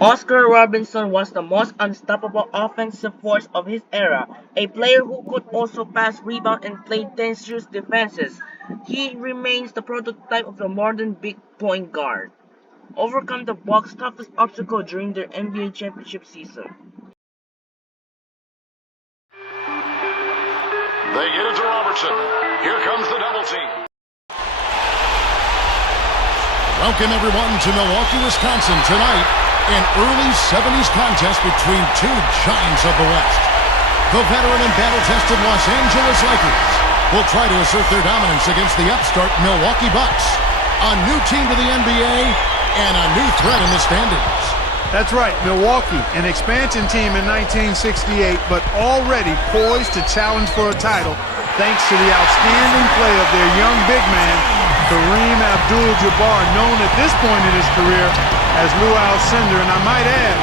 Oscar Robertson was the most unstoppable offensive force of his era, a player who could also pass, rebound, and play dangerous defenses. He remains the prototype of the modern big point guard. Overcome the Bucks' toughest obstacle during their NBA championship season. They get it to Robertson. Here comes the double team. Welcome everyone to Milwaukee, Wisconsin tonight. An early 70s contest between two giants of the West. The veteran and battle-tested Los Angeles Lakers will try to assert their dominance against the upstart Milwaukee Bucks. A new team to the NBA and a new threat in the standings. That's right, Milwaukee, an expansion team in 1968, but already poised to challenge for a title thanks to the outstanding play of their young big man, Kareem Abdul-Jabbar, known at this point in his career as Lou Alcindor, and I might add,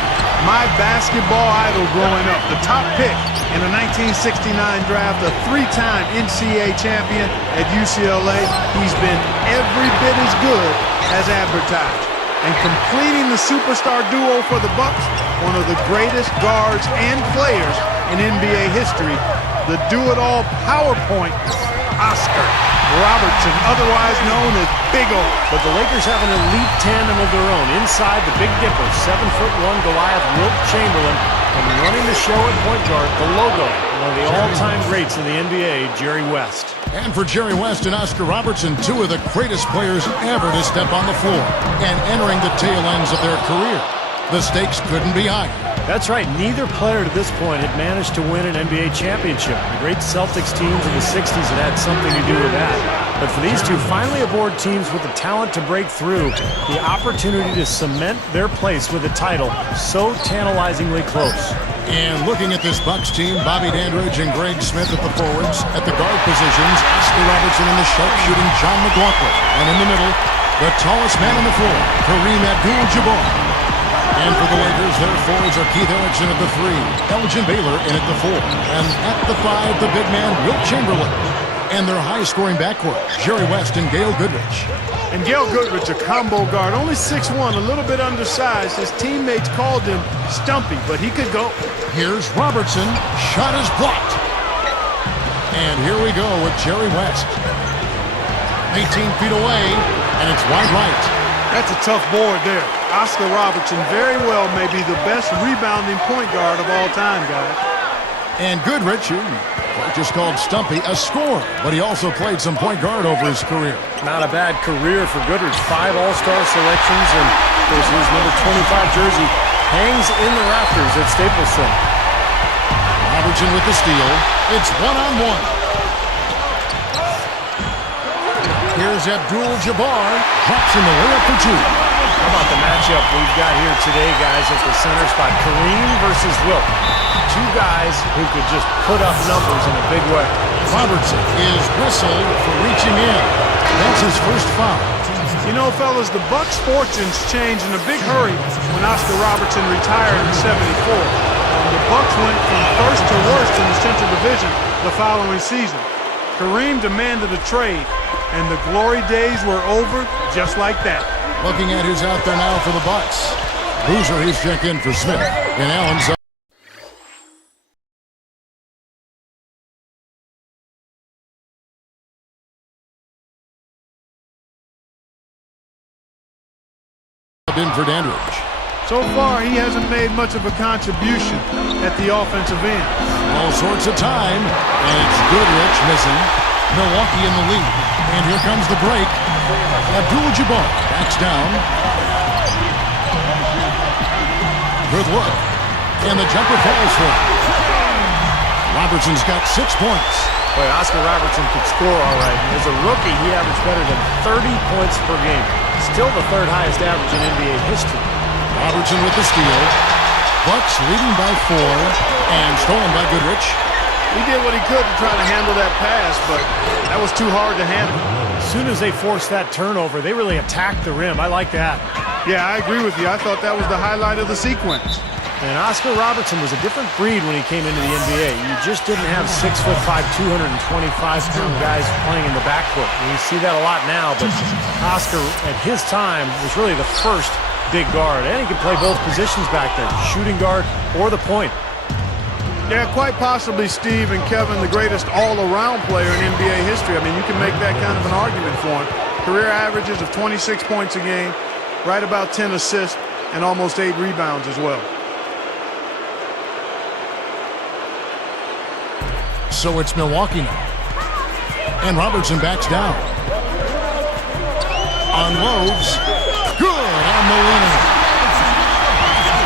my basketball idol growing up, the top pick in the 1969 draft, a three-time NCAA champion at UCLA. He's been every bit as good as advertised. And completing the superstar duo for the Bucks, one of the greatest guards and players in NBA history, the do-it-all PowerPoint, Oscar Robertson, otherwise known as Big O. But the Lakers have an elite tandem of their own. Inside the Big Dipper, 7'1" Goliath Wilt Chamberlain, and running the show at point guard, the logo, one of the all-time greats in the NBA, Jerry West. And for Jerry West and Oscar Robertson, two of the greatest players ever to step on the floor and entering the tail ends of their career. The stakes couldn't be higher. That's right. Neither player to this point had managed to win an NBA championship. The great Celtics teams in the 60s had something to do with that. But for these two finally aboard teams with the talent to break through, the opportunity to cement their place with a title so tantalizingly close. And looking at this Bucks team, Bobby Dandridge and Greg Smith at the forwards. At the guard positions, Oscar Robertson and the sharpshooting John McLaughlin. And in the middle, the tallest man on the floor, Kareem Abdul-Jabbar. And for the Lakers, their forwards are Keith Erickson at the 3, Elgin Baylor in at the 4, and at the 5, the big man, Wilt Chamberlain. And their high-scoring backcourt, Jerry West and Gail Goodrich. And Gail Goodrich, a combo guard, only 6'1", a little bit undersized. His teammates called him Stumpy, but he could go. Here's Robertson. Shot is blocked. And here we go with Jerry West. 18 feet away, and it's wide right. That's a tough board there. Oscar Robertson very well may be the best rebounding point guard of all time, guys. And Goodrich, who just called Stumpy, a scorer, but he also played some point guard over his career. Not a bad career for Goodrich. 5 All-Star selections, and of course his number 25 jersey hangs in the rafters at Staples Center. Robertson with the steal. It's one-on-one. Here's Abdul-Jabbar. Drops in the layup for 2. How about the matchup we've got here today, guys, at the center spot? Kareem versus Wilt. Two guys who could just put up numbers in a big way. Robertson is whistled for reaching in. That's his first foul. You know, fellas, the Bucks' fortunes changed in a big hurry when Oscar Robertson retired in '74. The Bucks went from first to worst in the Central Division the following season. Kareem demanded a trade, and the glory days were over just like that. Looking at who's out there now for the Bucks. Boozer, he's checked in for Smith. And Allen's in for Dandridge. So far, he hasn't made much of a contribution at the offensive end. All sorts of time, and it's Goodrich missing. Milwaukee in the lead. And here comes the break. Abdul-Jabbar backs down. Good look. And the jumper falls for him. Robertson's got 6 points. Boy, Oscar Robertson could score all right. As a rookie, he averaged better than 30 points per game. Still the 3rd highest average in NBA history. Robertson with the steal. Bucks leading by 4 and stolen by Goodrich. He did what he could to try to handle that pass, but that was too hard to handle. As soon as they forced that turnover, they really attacked the rim. I like that. Yeah, I agree with you. I thought that was the highlight of the sequence. And Oscar Robertson was a different breed when he came into the NBA. You just didn't have 6'5", 225-pound guys playing in the backcourt. And you see that a lot now, but Oscar at his time was really the first big guard, and he can play both positions back there, shooting guard or the point. Yeah, quite possibly Steve and Kevin, the greatest all-around player in NBA history. I mean, you can make that kind of an argument for him. Career averages of 26 points a game, right about 10 assists, and almost 8 rebounds as well. So it's Milwaukee now. And Robertson backs down. Unloads. Good on Molina.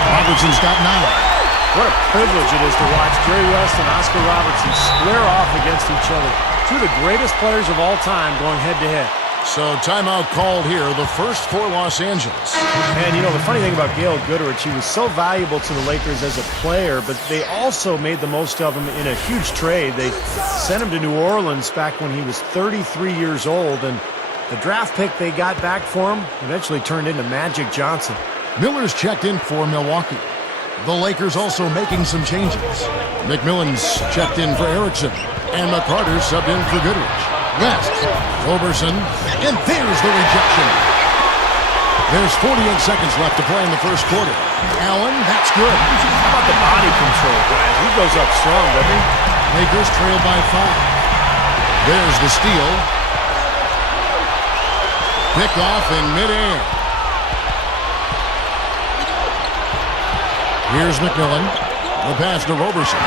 Robertson's got 9. What a privilege it is to watch Jerry West and Oscar Robertson square off against each other. Two of the greatest players of all time going head-to-head. So timeout called here, the first for Los Angeles. And, you know, the funny thing about Gail Goodrich, he was so valuable to the Lakers as a player, but they also made the most of him in a huge trade. They sent him to New Orleans back when he was 33 years old, and the draft pick they got back for him eventually turned into Magic Johnson. Miller's checked in for Milwaukee. The Lakers also making some changes. McMillan's checked in for Erickson, and McCarter subbed in for Goodrich. West, Robertson, and there's the rejection. There's 48 seconds left to play in the first quarter. Allen, that's good. How about the body control, guys? He goes up strong, doesn't he? Lakers trail by 5. There's the steal. Pick off in midair. Here's McMillan. The pass to Robertson.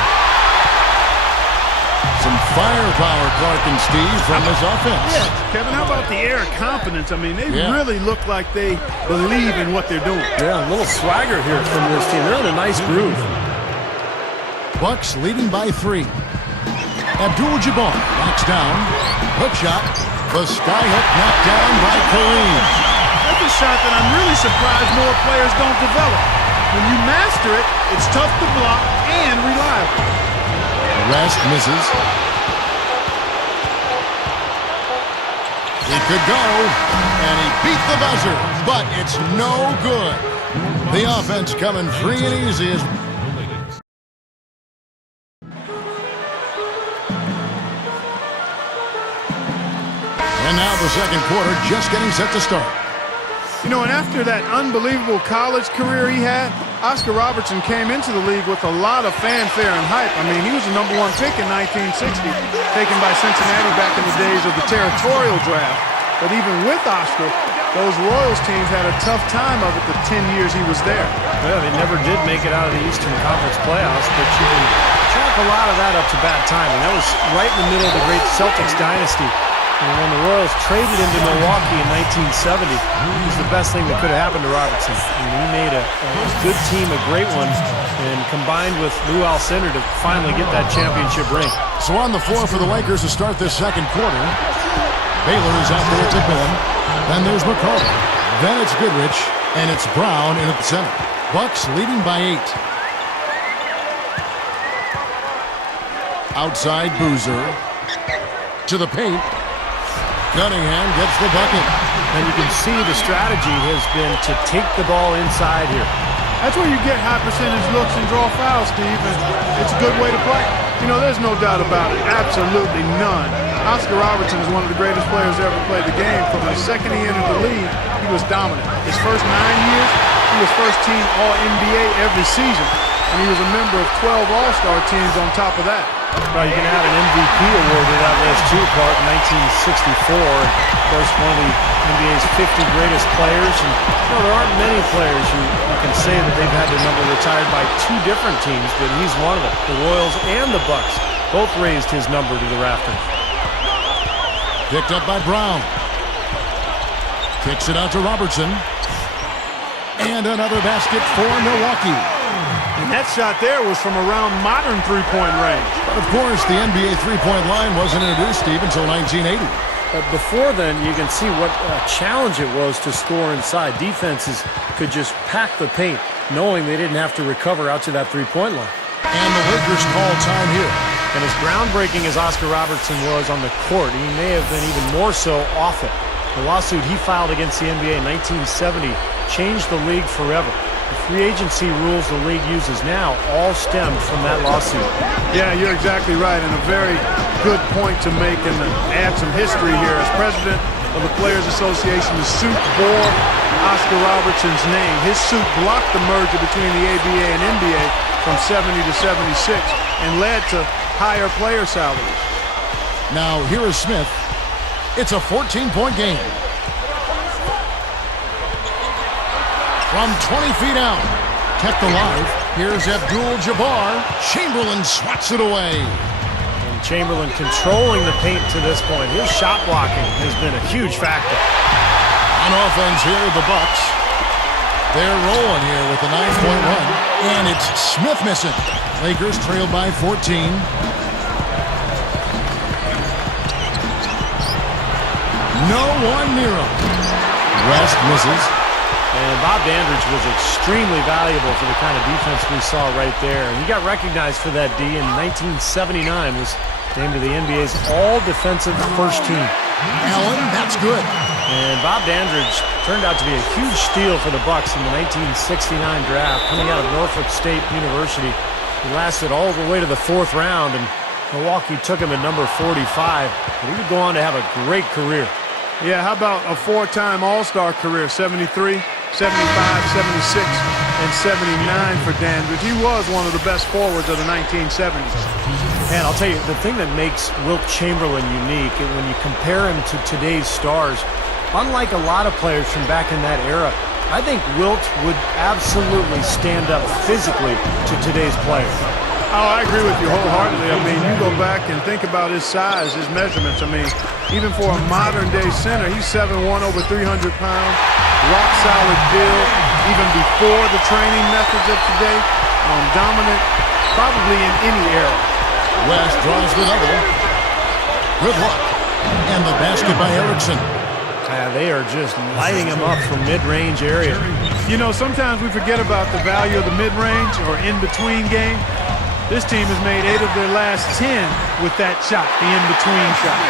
Some firepower, Clark and Steve, from this offense. Yeah, Kevin, how about the air of confidence? I mean, they really look like they believe in what they're doing. Yeah, a little swagger here from this team. They're in a nice groove. Bucks leading by 3. Abdul-Jabbar backs down. Hook shot. The skyhook knocked down by Kareem. That's a shot that I'm really surprised more players don't develop. When you master it, it's tough to block and reliable. West misses. He could go, and he beat the buzzer, but it's no good. The offense coming free and easy. And now the second quarter just getting set to start. You know, and after that unbelievable college career he had, Oscar Robertson came into the league with a lot of fanfare and hype. I mean, he was the #1 pick in 1960, taken by Cincinnati back in the days of the territorial draft. But even with Oscar, those Royals teams had a tough time of it the 10 years he was there. Well, they never did make it out of the Eastern Conference playoffs, but you can chalk a lot of that up to bad timing. That was right in the middle of the great Celtics dynasty. And when the Royals traded him to Milwaukee in 1970, it was the best thing that could have happened to Robertson. And he made a good team, a great one, and combined with Lou Alcindor to finally get that championship ring. So on the floor for the Lakers to start this second quarter, Baylor is out there at McMillan. Then there's McCarter. Then it's Goodrich, and it's Brown in at the center. Bucks leading by 8. Outside Boozer. To the paint. Cunningham gets the bucket. And you can see the strategy has been to take the ball inside here. That's where you get high percentage looks and draw fouls, Steve, and it's a good way to play. You know, there's no doubt about it. Absolutely none. Oscar Robertson is one of the greatest players to ever play the game. From the second he entered the league, he was dominant. His first 9 years, he was first team All-NBA every season, and he was a member of 12 All-Star teams on top of that. Well, you can add an MVP award to that list too, Clark, 1964. Of course, one of the NBA's 50 greatest players. And you know, there aren't many players who can say that they've had their number retired by 2 different teams, but he's one of them. The Royals and the Bucks both raised his number to the rafters. Picked up by Brown. Kicks it out to Robertson. And another basket for Milwaukee. And that shot there was from around modern three-point range. But of course, the NBA three-point line wasn't introduced, Steve, until 1980. But before then, you can see what a challenge it was to score inside. Defenses could just pack the paint, knowing they didn't have to recover out to that three-point line. And the Lakers call time here. And as groundbreaking as Oscar Robertson was on the court, he may have been even more so off it. The lawsuit he filed against the NBA in 1970 changed the league forever. The free agency rules the league uses now all stemmed from that lawsuit. Yeah, you're exactly right, and a very good point to make and to add some history here. As president of the Players Association, the suit bore Oscar Robertson's name. His suit blocked the merger between the ABA and NBA from 70 to 76 and led to higher player salaries. Now here is Smith. It's a 14-point game. From 20 feet out, kept alive. Here's Abdul-Jabbar. Chamberlain swats it away. And Chamberlain controlling the paint to this point. His shot blocking has been a huge factor. On offense here, the Bucks. They're rolling here with the 9-point run. And it's Smith missing. Lakers trail by 14. No one near him. West misses. And Bob Dandridge was extremely valuable for the kind of defense we saw right there. He got recognized for that D in 1979, was named to the NBA's all-defensive first team. Allen, that's good. And Bob Dandridge turned out to be a huge steal for the Bucks in the 1969 draft, coming out of Norfolk State University. He lasted all the way to the 4th round, and Milwaukee took him at number 45. But he would go on to have a great career. Yeah, how about a 4-time All-Star career, 73, 75, 76, and 79 for Dandridge. He was one of the best forwards of the 1970s. And I'll tell you, the thing that makes Wilt Chamberlain unique, and when you compare him to today's stars, unlike a lot of players from back in that era, I think Wilt would absolutely stand up physically to today's players. Oh, I agree with you wholeheartedly. I mean, you go back and think about his size, his measurements. I mean, even for a modern-day center, he's 7'1", over 300 pounds, rock-solid build, even before the training methods of today, dominant probably in any era. West draws the double. Good luck. And the basket by Erickson. They are just lighting him up from mid-range area. You know, sometimes we forget about the value of the mid-range or in-between game. This team has made 8 of their last 10 with that shot, the in-between shot.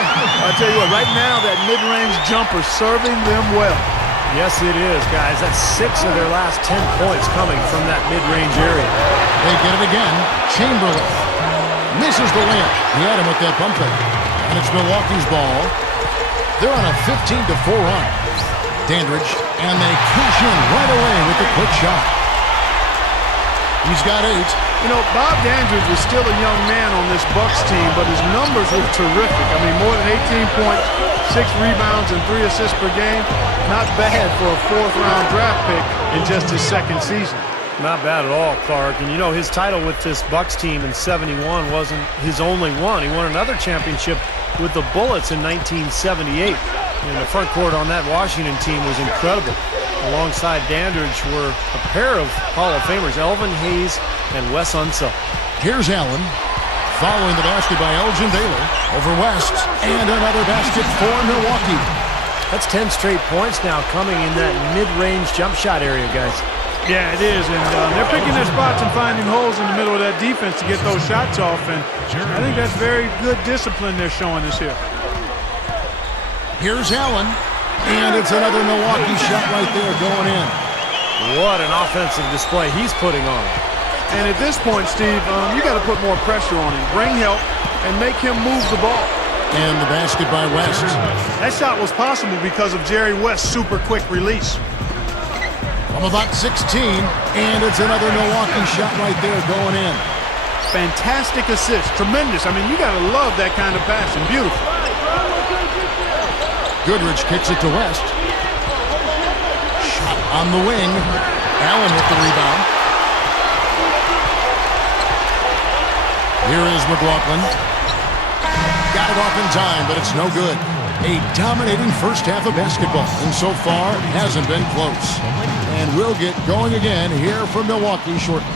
I'll tell you what, right now, that mid-range jumper serving them well. Yes, it is, guys. That's 6 of their last 10 points coming from that mid-range area. They get it again. Chamberlain misses the layup. He had him with that pump fake. And it's Milwaukee's ball. They're on a 15-4 run. Dandridge, and they cash in right away with the quick shot. He's got 8. You know, Bob Dandridge was still a young man on this Bucks team, but his numbers were terrific. I mean, more than 18 points, 6 rebounds, and 3 assists per game. Not bad for a 4th-round draft pick in just his 2nd season. Not bad at all, Clark. And you know, his title with this Bucks team in '71 wasn't his only one. He won another championship with the Bullets in 1978. And the front court on that Washington team was incredible. Alongside Dandridge were a pair of Hall of Famers, Elvin Hayes and Wes Unseld. Here's Allen, following the basket by Elgin Baylor over West, and another basket for Milwaukee. That's 10 straight points now coming in that mid-range jump shot area, guys. Yeah, it is, and they're picking their spots and finding holes in the middle of that defense to get those shots off, and I think that's very good discipline they're showing us here. Here's Allen, and it's another Milwaukee shot right there going in. What an offensive display he's putting on. And at this point, Steve, you got to put more pressure on him, bring help, and make him move the ball. And the basket by West. That shot was possible because of Jerry West's super quick release. From about 16, and it's another Milwaukee shot right there going in. Fantastic assist, tremendous. I mean, you got to love that kind of passing, beautiful. Goodrich kicks it to West. Shot on the wing. Allen with the rebound. Here is McLaughlin. Got it off in time, but it's no good. A dominating first half of basketball, and so far hasn't been close. And we'll get going again here from Milwaukee shortly.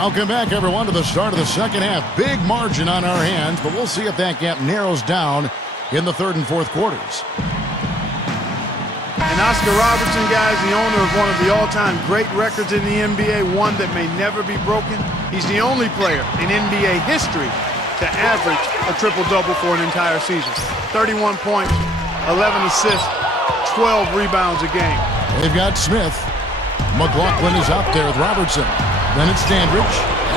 Welcome back, everyone, to the start of the second half. Big margin on our hands, but we'll see if that gap narrows down in the third and fourth quarters. And Oscar Robertson, guys, the owner of one of the all-time great records in the NBA, one that may never be broken. He's the only player in NBA history to average a triple-double for an entire season. 31 points, 11 assists, 12 rebounds a game. They've got Smith. McLaughlin is out there with Robertson. Then it's Dandridge,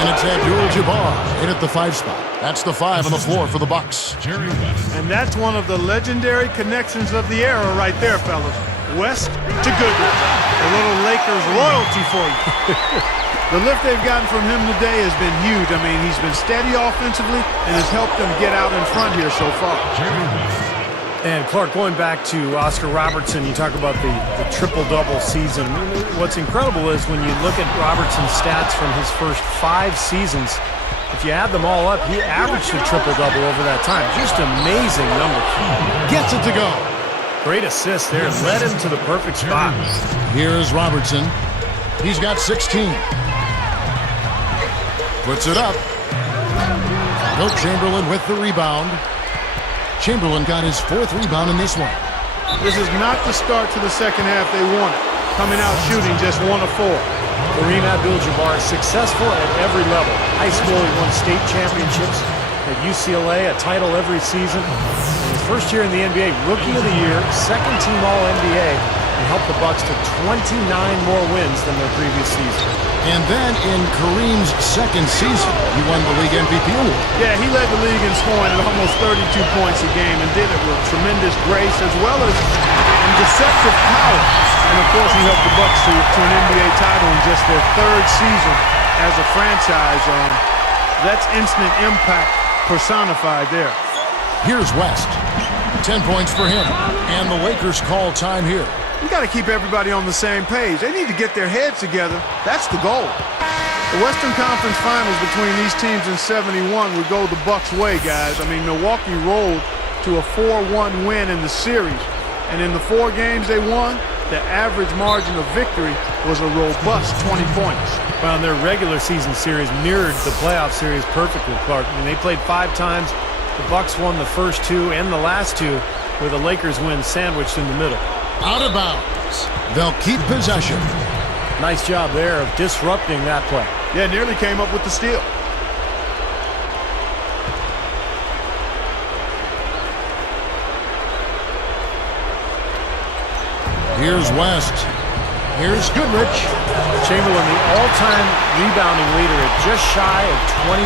and it's Abdul-Jabbar in at the 5 spot. That's the 5 on the floor for the Bucks. And that's one of the legendary connections of the era right there, fellas. West to Goodrich. A little Lakers royalty for you. The lift they've gotten from him today has been huge. I mean, he's been steady offensively and has helped them get out in front here so far. And Clark, going back to Oscar Robertson, you talk about the triple-double season. What's incredible is when you look at Robertson's stats from his first 5 seasons, if you add them all up, he averaged a triple-double over that time. Just amazing numbers. Gets it to go. Great assist there. Led him to the perfect spot. Here's Robertson. He's got 16. Puts it up. Wilt Chamberlain with the rebound. Chamberlain got his 4th rebound in this one. This is not the start to the second half they wanted. Coming out shooting just 1 of 4. Kareem Abdul-Jabbar is successful at every level. High school, he won state championships. At UCLA, a title every season. In his first year in the NBA, Rookie of the Year, 2nd team All-NBA, and helped the Bucks to 29 more wins than their previous season. And then in Kareem's 2nd season, he won the league MVP award. Yeah, he led the league in scoring at almost 32 points a game and did it with tremendous grace as well as deceptive power. And of course, he helped the Bucks to an NBA title in just their 3rd season as a franchise. That's instant impact personified there. Here's West. 10 points for him. And the Lakers call time here. You got to keep everybody on the same page. They need to get their heads together. That's the goal. The Western Conference Finals between these teams in '71 would go the Bucks' way, guys. I mean, Milwaukee rolled to a 4-1 win in the series. And in the 4 games they won, the average margin of victory was a robust 20 points. Well, their regular season series mirrored the playoff series perfectly, Clark. I mean, they played 5 times. The Bucks won the first 2 and the last 2, with the Lakers win sandwiched in the middle. Out of bounds. They'll keep possession. Nice job there of disrupting that play. Yeah, nearly came up with the steal. Here's West. Here's Goodrich. Chamberlain, the all-time rebounding leader at just shy of 23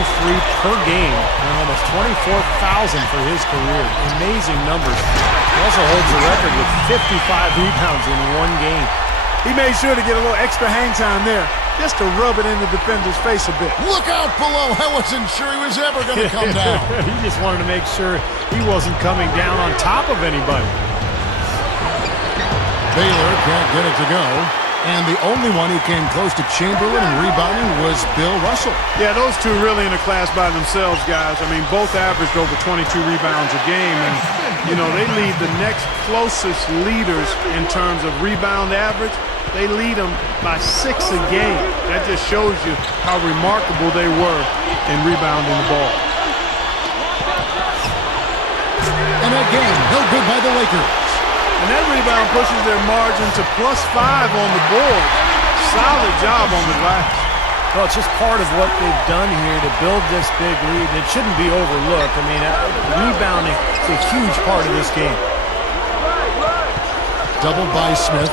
per game, and almost 24,000 for his career. Amazing numbers. He also holds the record with 55 rebounds in 1 game. He made sure to get a little extra hang time there, just to rub it in the defender's face a bit. Look out below. I wasn't sure he was ever going to come down. He just wanted to make sure he wasn't coming down on top of anybody. Baylor can't get it to go. And the only one who came close to Chamberlain and rebounding was Bill Russell. Yeah, those two really in a class by themselves, guys. I mean, both averaged over 22 rebounds a game. And, you know, they lead the next closest leaders in terms of rebound average. They lead them by 6 a game. That just shows you how remarkable they were in rebounding the ball. And that game, no good by the Lakers. And that rebound pushes their margin to +5 on the board. Solid job on the glass. Well, it's just part of what they've done here to build this big lead. It shouldn't be overlooked. I mean, rebounding is a huge part of this game. Doubled by Smith.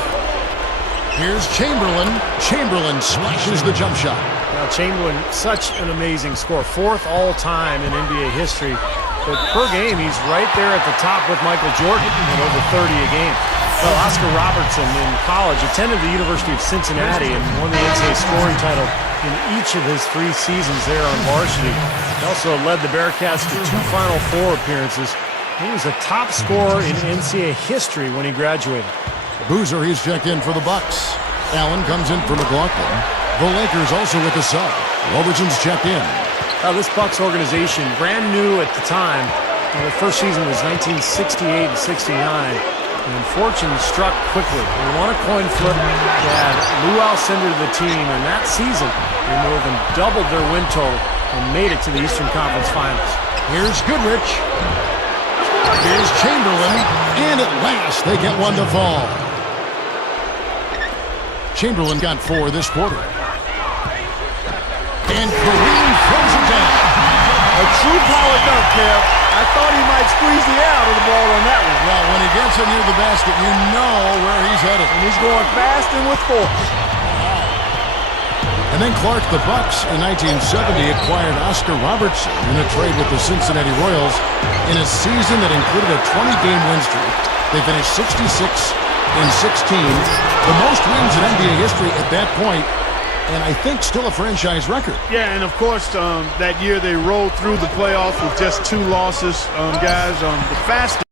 Here's Chamberlain. Chamberlain smashes the jump shot. Now, Chamberlain, such an amazing scorer. 4th all-time in NBA history. But per game, he's right there at the top with Michael Jordan at over 30 a game. Well, Oscar Robertson in college attended the University of Cincinnati and won the NCAA scoring title in each of his 3 seasons there on varsity. He also led the Bearcats to 2 Final Four appearances. He was a top scorer in NCAA history when he graduated. Boozer, he's checked in for the Bucks. Allen comes in for McLaughlin. The Lakers also with the sub. Robertson's checked in. This Bucks organization, brand new at the time. The first season was 1968 and 69. and fortune struck quickly. They won a coin flip. They had Lou Alcindor to the team, and that season they more than doubled their win total and made it to the Eastern Conference Finals. Here's Goodrich. Here's Chamberlain. And at last, they get one to fall. Chamberlain got 4 this quarter. And Kareem throws it down. A true power dunk, Kev. I thought he might squeeze the air out of the ball on that one. Well, when he gets it near the basket, you know where he's headed. And he's going fast and with force. And then Clark, the Bucks, in 1970 acquired Oscar Robertson in a trade with the Cincinnati Royals in a season that included a 20-game win streak. They finished 66-16, the most wins in NBA history at that point, and I think still a franchise record. Yeah, and of course, that year they rolled through the playoffs with just 2 losses, guys. The fastest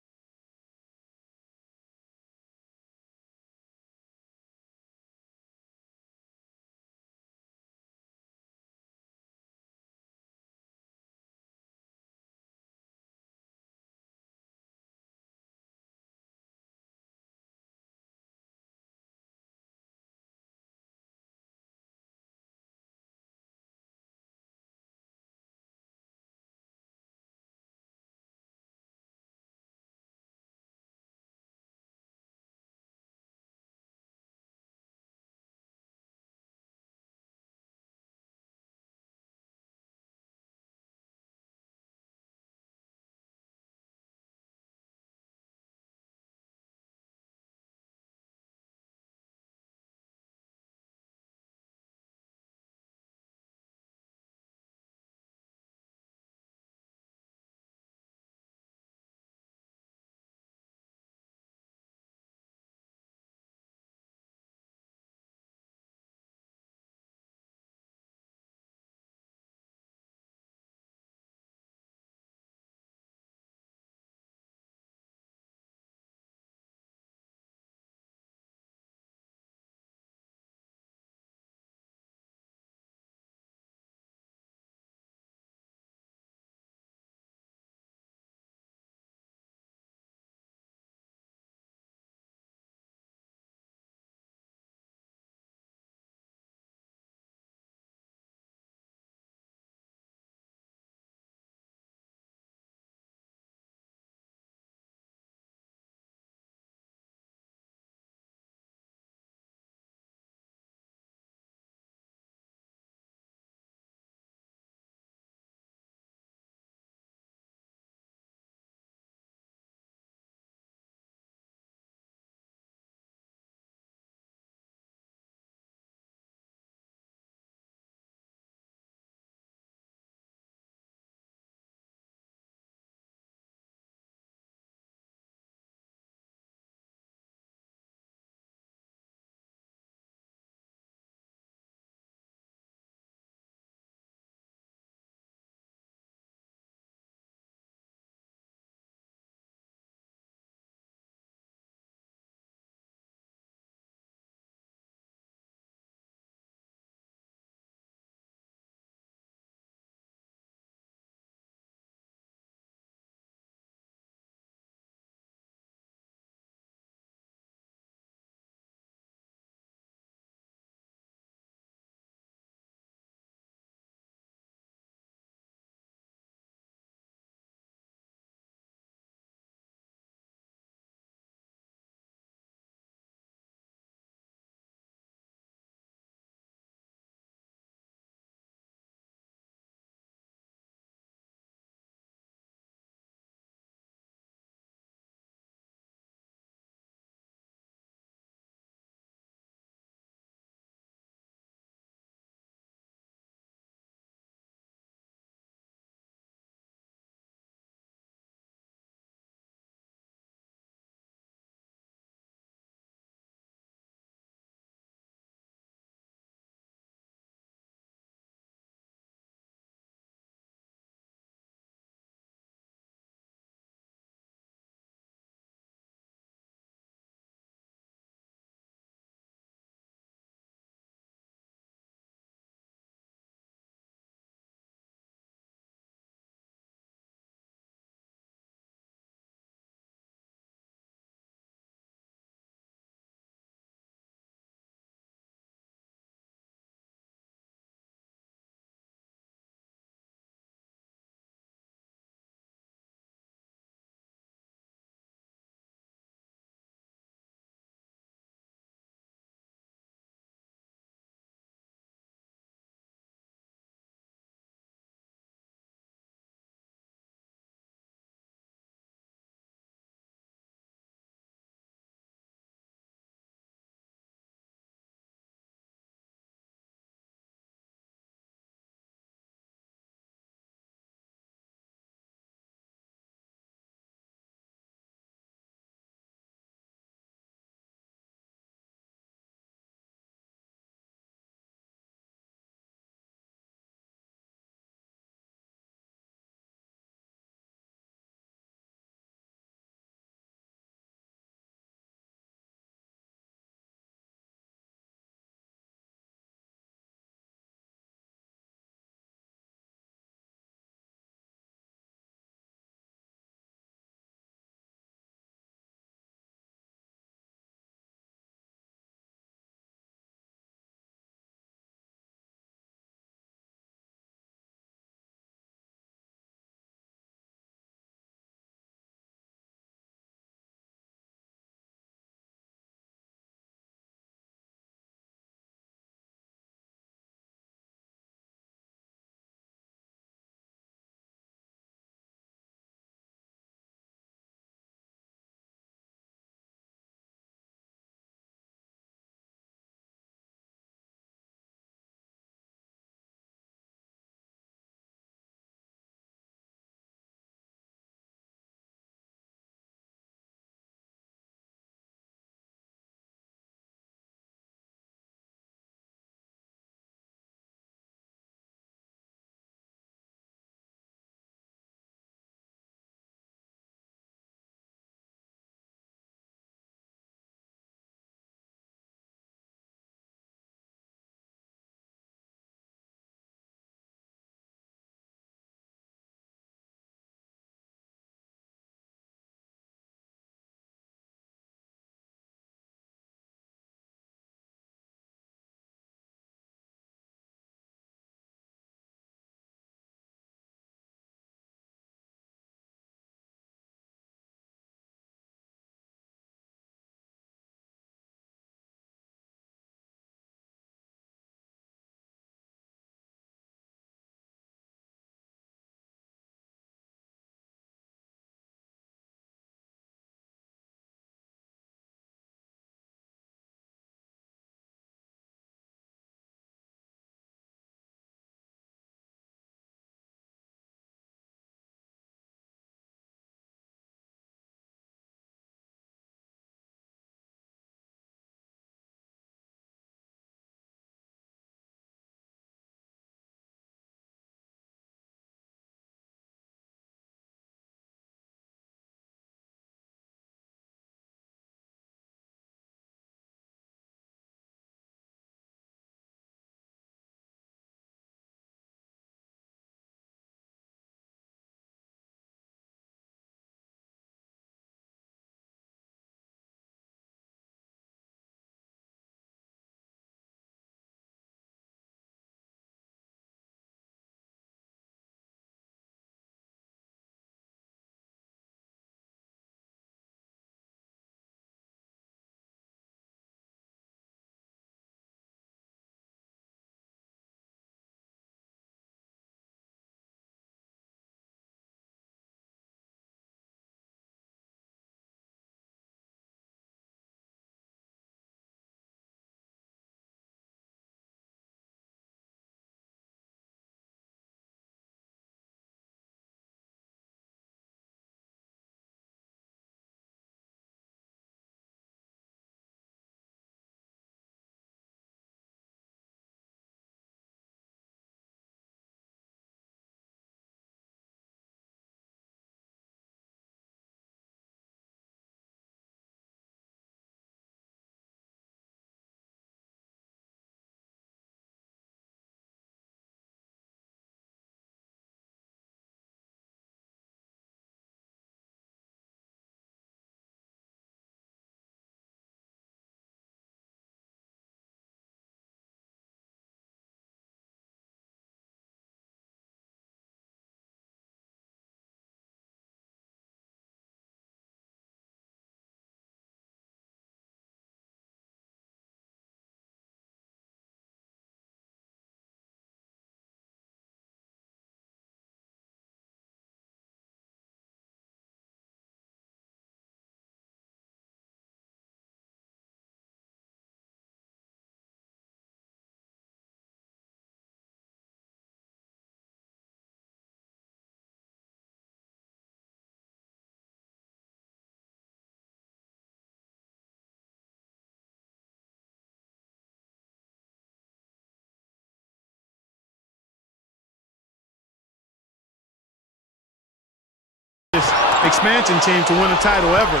expansion team to win a title ever,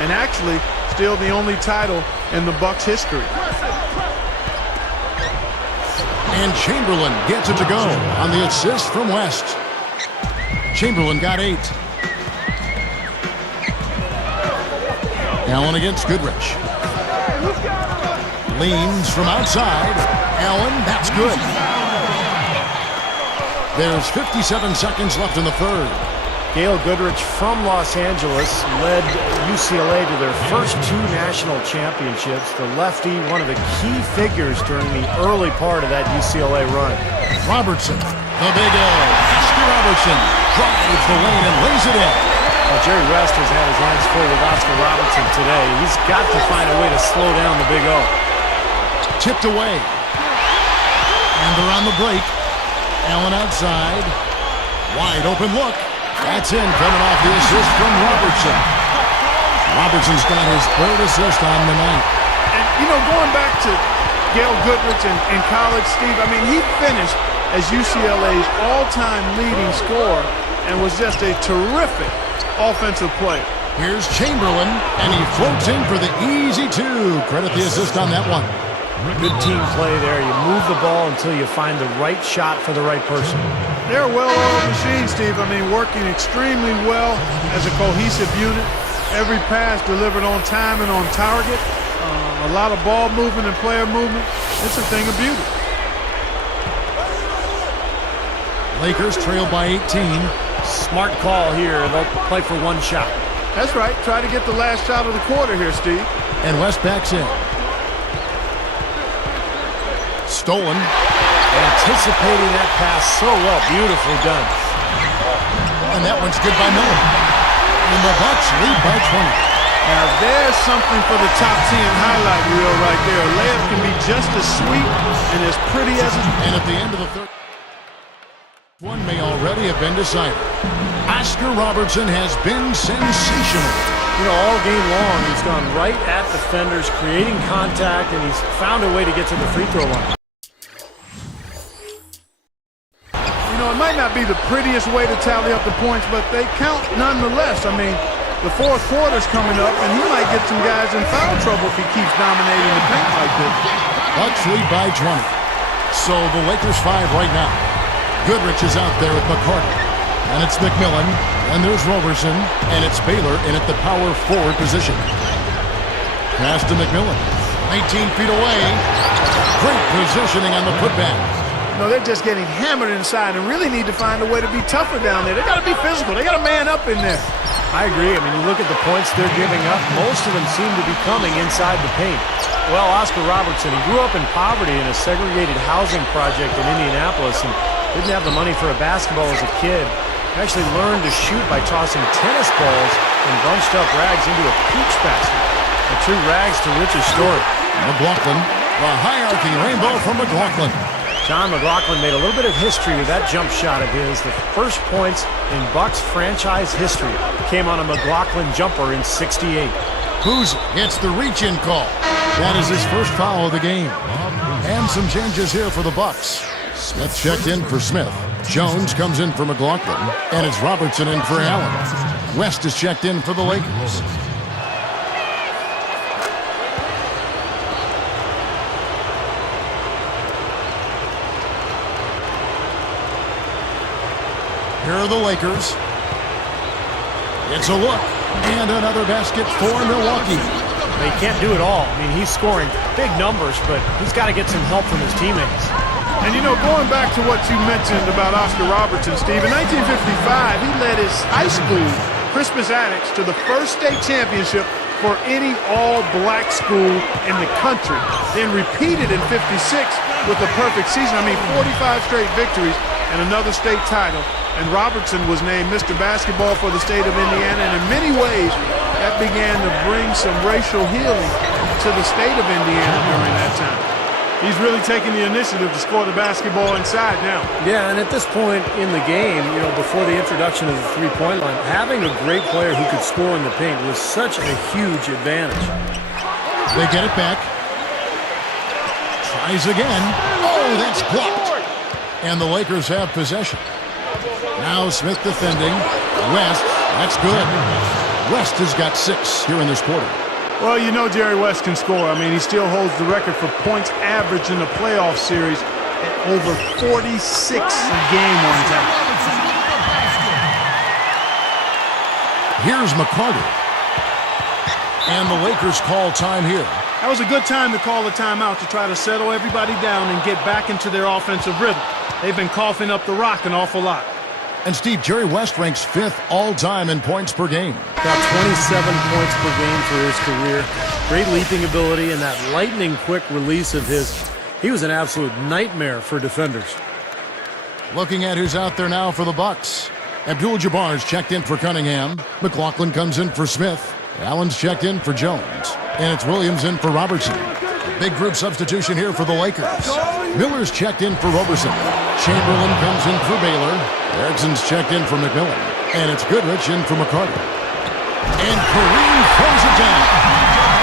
and actually still the only title in the Bucks history. And Chamberlain gets it to go on the assist from West. Chamberlain got 8. Allen against Goodrich. Leans from outside. Allen, that's good. There's 57 seconds left in the third. Gail Goodrich from Los Angeles led UCLA to their first 2 national championships. The lefty, one of the key figures during the early part of that UCLA run. Robertson, the big L. Oscar Robertson drives the lane and lays it in. Well, Jerry West has had his hands full with Oscar Robertson today. He's got to find a way to slow down the big O. Tipped away. And they're on the break. Allen outside. Wide open look. That's in, coming off the assist from Robertson. Robertson's got his 3rd assist on the night. And, you know, going back to Gail Goodrich in college, Steve, I mean, he finished as UCLA's all-time leading scorer and was just a terrific offensive player. Here's Chamberlain, and he floats in for the easy 2. Credit the assist on that one. Good team play there. You move the ball until you find the right shot for the right person. They're a well-oiled machine, Steve. I mean, working extremely well as a cohesive unit. Every pass delivered on time and on target. A lot of ball movement and player movement. It's a thing of beauty. Lakers trail by 18. Smart call here. They'll play for 1 shot. That's right. Try to get the last shot of the quarter here, Steve. And West backs in. Stolen. Anticipating that pass so well. Beautifully done. And that one's good by Miller. And the Bucks lead by 20. Now there's something for the top 10 highlight reel right there. A layup can be just as sweet and as pretty as it. And at the end of the third, one may already have been decided. Oscar Robertson has been sensational. You know, all game long, he's gone right at defenders, creating contact, and he's found a way to get to the free throw line. You know, it might not be the prettiest way to tally up the points, but they count nonetheless. I mean, the 4th quarter's coming up, and he might get some guys in foul trouble if he keeps dominating the paint like this. Bucks lead by 20. So the Lakers 5 right now. Goodrich is out there with McCarty. And it's McMillan. And there's Robertson. And it's Baylor in at the power forward position. Pass to McMillan. 18 feet away. Great positioning on the putback. No, they're just getting hammered inside and really need to find a way to be tougher down there. They got to be physical. They got to man up in there. I agree. I mean, you look at the points they're giving up, most of them seem to be coming inside the paint. Well, Oscar Robertson, he grew up in poverty in a segregated housing project in Indianapolis and didn't have the money for a basketball as a kid. He actually learned to shoot by tossing tennis balls and bunched up rags into a peach basket. A true rags to riches story. McLaughlin, the high-arcing rainbow from McLaughlin. John McLaughlin made a little bit of history with that jump shot of his. The first points in Bucks franchise history came on a McLaughlin jumper in '68. Boozer gets the reach-in call. That is his first foul of the game. And some changes here for the Bucks. Smith checked in for Smith. Jones comes in for McLaughlin. And it's Robertson in for Allen. West is checked in for the Lakers. Here are the Lakers. It's a look. And another basket for Milwaukee. He can't do it all. I mean, he's scoring big numbers, but he's got to get some help from his teammates. And, you know, going back to what you mentioned about Oscar Robertson, Steve, in 1955, he led his high school, Crispus Attucks, to the first state championship for any all-black school in the country. Then repeated in '56 with a perfect season. I mean, 45 straight victories and another state title. And Robertson was named Mr. Basketball for the state of Indiana. And in many ways, that began to bring some racial healing to the state of Indiana during that time. He's really taking the initiative to score the basketball inside now. Yeah, and at this point in the game, you know, before the introduction of the three-point line, having a great player who could score in the paint was such a huge advantage. They get it back. Tries again. Oh, that's blocked. And the Lakers have possession. Now Smith defending. West That's good. West has got 6 here in this quarter. Well, you know Jerry West can score. I mean, he still holds the record for points average in the playoff series at over 46 a game on time. Here's McCarter. And the Lakers call time here. That was a good time to call a timeout to try to settle everybody down and get back into their offensive rhythm. They've been coughing up the rock an awful lot. And Steve, Jerry West ranks 5th all-time in points per game. About 27 points per game for his career. Great leaping ability and that lightning-quick release of his. He was an absolute nightmare for defenders. Looking at who's out there now for the Bucks. Abdul-Jabbar's checked in for Cunningham. McLaughlin comes in for Smith. Allen's checked in for Jones. And it's Williams in for Robertson. A big group substitution here for the Lakers. Miller's checked in for Robertson. Chamberlain comes in for Baylor. Erickson's checked in for McMillan. And it's Goodrich in for McCarter. And Kareem throws it down.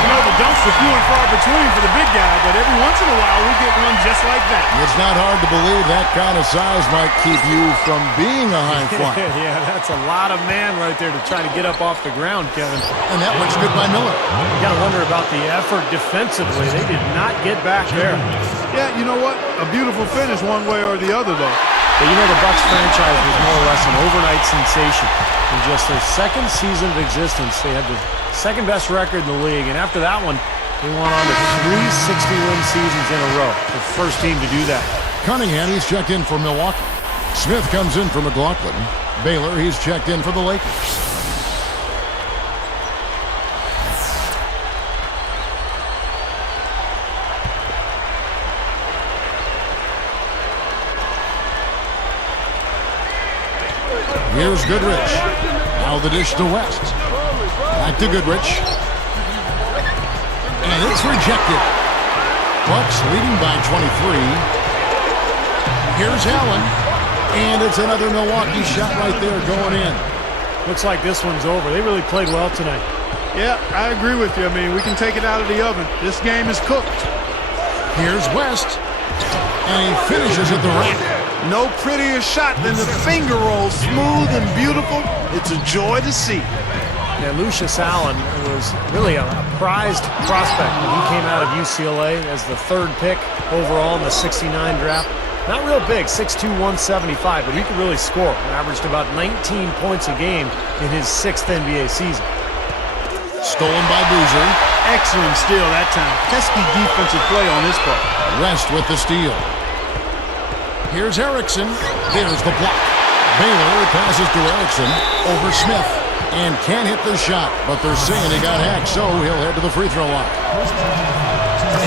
You know, the dunks are few and far between for the big guy, but every once in a while we get one just like that. It's not hard to believe that kind of size might keep you from being a high flyer. Yeah, that's a lot of man right there to try to get up off the ground, Kevin. And that looks good by Miller. You got to wonder about the effort defensively. They did not get back there. Yeah, you know what? A beautiful finish one way or the other, though. But you know, the Bucks franchise was more or less an overnight sensation. In just their second season of existence, they had the second-best record in the league. And after that one, they went on to 3 60-win seasons in a row. The first team to do that. Cunningham, he's checked in for Milwaukee. Smith comes in for McLaughlin. Baylor, he's checked in for the Lakers. Here's Goodrich. Now the dish to West. Back to Goodrich. And it's rejected. Bucks leading by 23. Here's Allen. And it's another Milwaukee shot right there going in. Looks like this one's over. They really played well tonight. Yeah, I agree with you. I mean, we can take it out of the oven. This game is cooked. Here's West. And he finishes at the rack. No prettier shot than the finger roll. Smooth and beautiful. It's a joy to see. Yeah, Lucius Allen was really a prized prospect when he came out of UCLA as the 3rd pick overall in the '69 draft. Not real big, 6'2", 175, but he could really score. Averaged about 19 points a game in his 6th NBA season. Stolen by Boozer. Excellent steal that time. Pesky defensive play on this part. West with the steal. Here's Erickson. There's the block. Baylor passes to Erickson over Smith. And can't hit the shot, but they're saying he got hacked, so he'll head to the free throw line.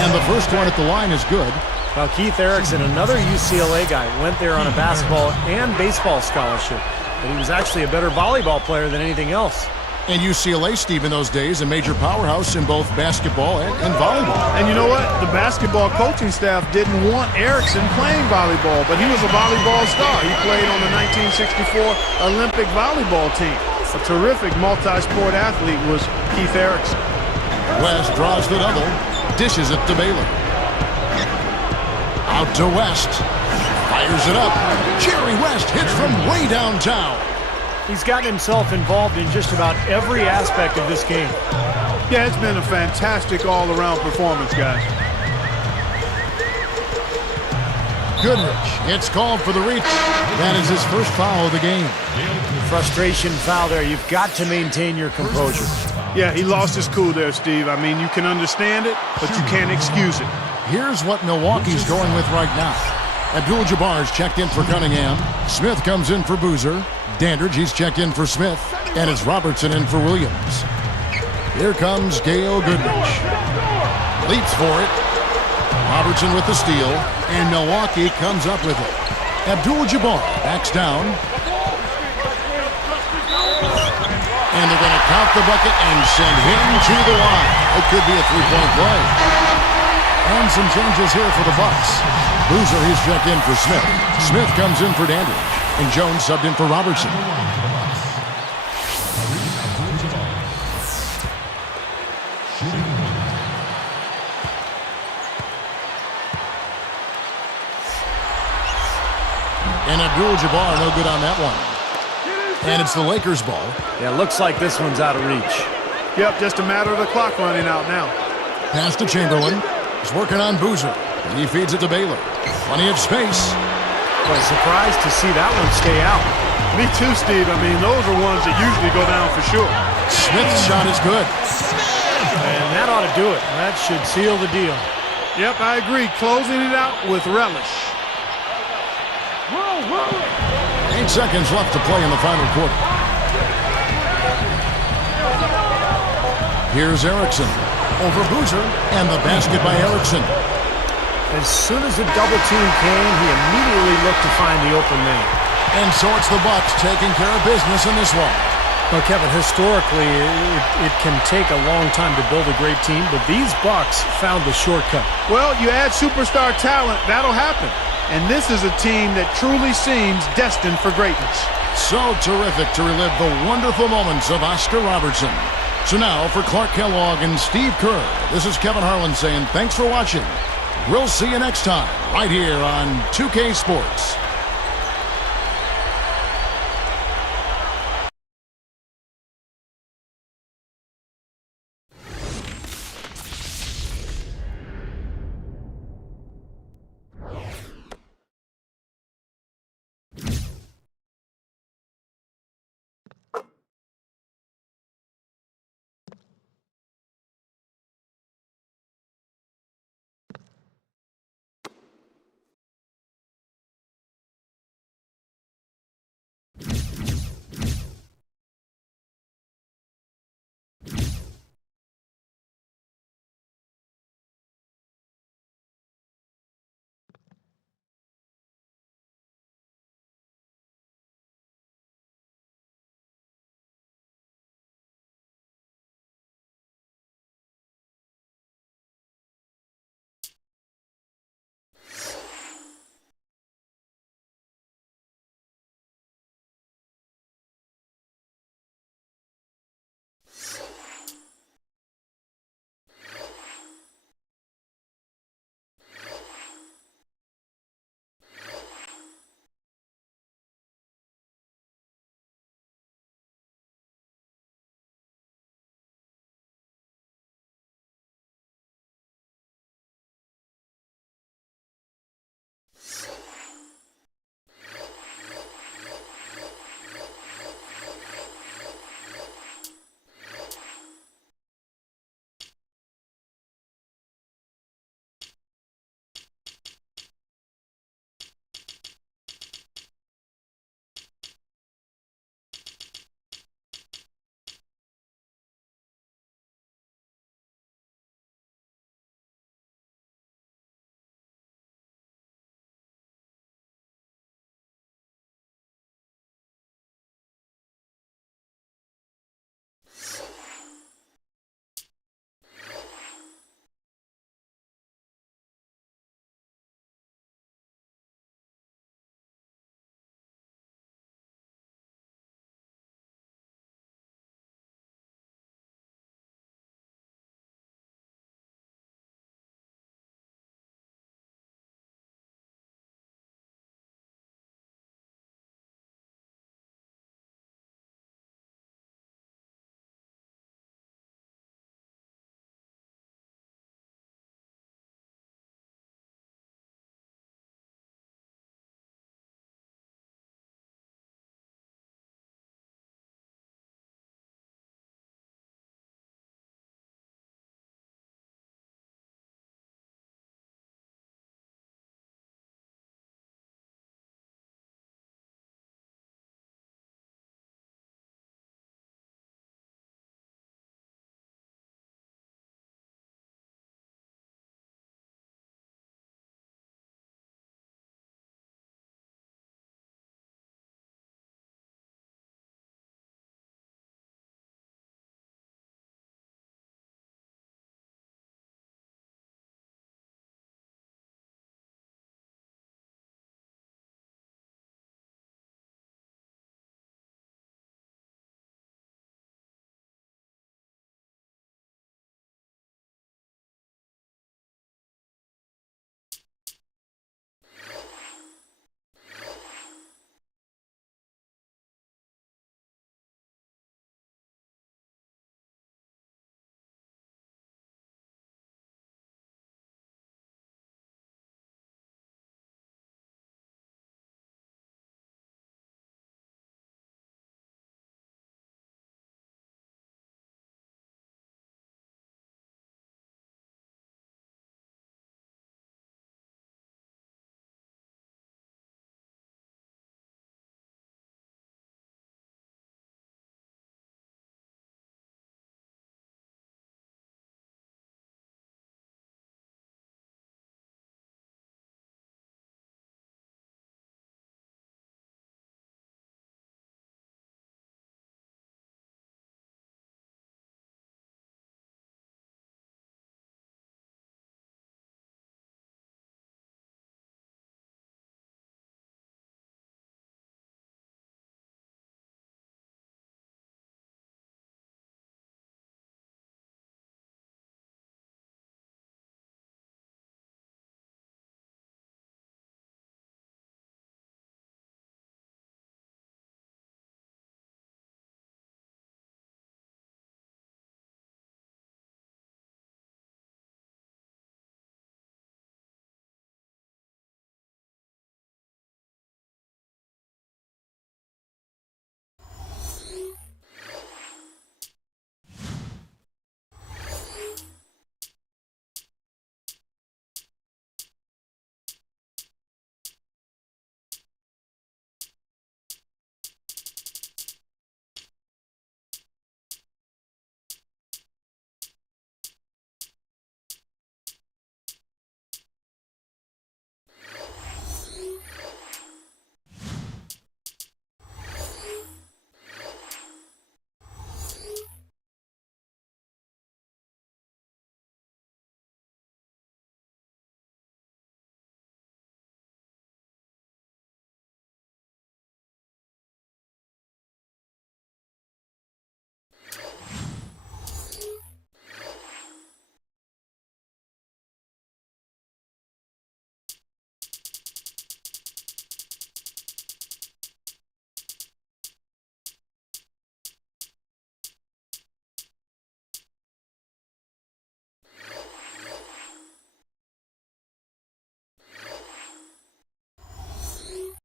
And the first one at the line is good. Well, Keith Erickson, another UCLA guy, went there on a basketball and baseball scholarship. But he was actually a better volleyball player than anything else. And UCLA, Steve, in those days, a major powerhouse in both basketball and volleyball. And you know what? The basketball coaching staff didn't want Erickson playing volleyball, but he was a volleyball star. He played on the 1964 Olympic volleyball team. A terrific multi-sport athlete was Keith Erickson. West draws the double, dishes it to Baylor. Out to West, fires it up. Jerry West hits from way downtown. He's gotten himself involved in just about every aspect of this game. Yeah, it's been a fantastic all-around performance, guys. Goodrich gets called for the reach. That is his first foul of the game. Frustration foul there. You've got to maintain your composure. Yeah, he lost his cool there, Steve. I mean, you can understand it, but you can't excuse it. Here's what Milwaukee's going with right now. Abdul-Jabbar's checked in for Cunningham. Smith comes in for Boozer. Dandridge, he's checked in for Smith. And it's Robertson in for Williams. Here comes Gail Goodrich. Leaps for it. Robertson with the steal. And Milwaukee comes up with it. Abdul-Jabbar backs down. And they're going to count the bucket and send him to the line. It could be a three-point play. And some changes here for the Bucks. Boozer, he's checked in for Smith. Smith comes in for Dandridge. And Jones subbed in for Robertson. And Abdul-Jabbar no good on that one. And it's the Lakers' ball. Yeah, looks like this one's out of reach. Yep, just a matter of the clock running out now. Pass to Chamberlain. He's working on Boozer. And he feeds it to Baylor. Plenty of space. Boy, surprised to see that one stay out. Me too, Steve. I mean, those are ones that usually go down for sure. Smith's shot is good. And that ought to do it. That should seal the deal. Yep, I agree. Closing it out with relish. 8 seconds left to play in the final quarter. Here's Erickson. Over Boozer. And the basket by Erickson. As soon as the double team came, he immediately looked to find the open man. And so it's the Bucks taking care of business in this one. Well, Kevin, historically, it can take a long time to build a great team, but these Bucks found the shortcut. Well, you add superstar talent, that'll happen. And this is a team that truly seems destined for greatness. So terrific to relive the wonderful moments of Oscar Robertson. So now for Clark Kellogg and Steve Kerr, this is Kevin Harlan saying thanks for watching. We'll see you next time right here on 2K Sports.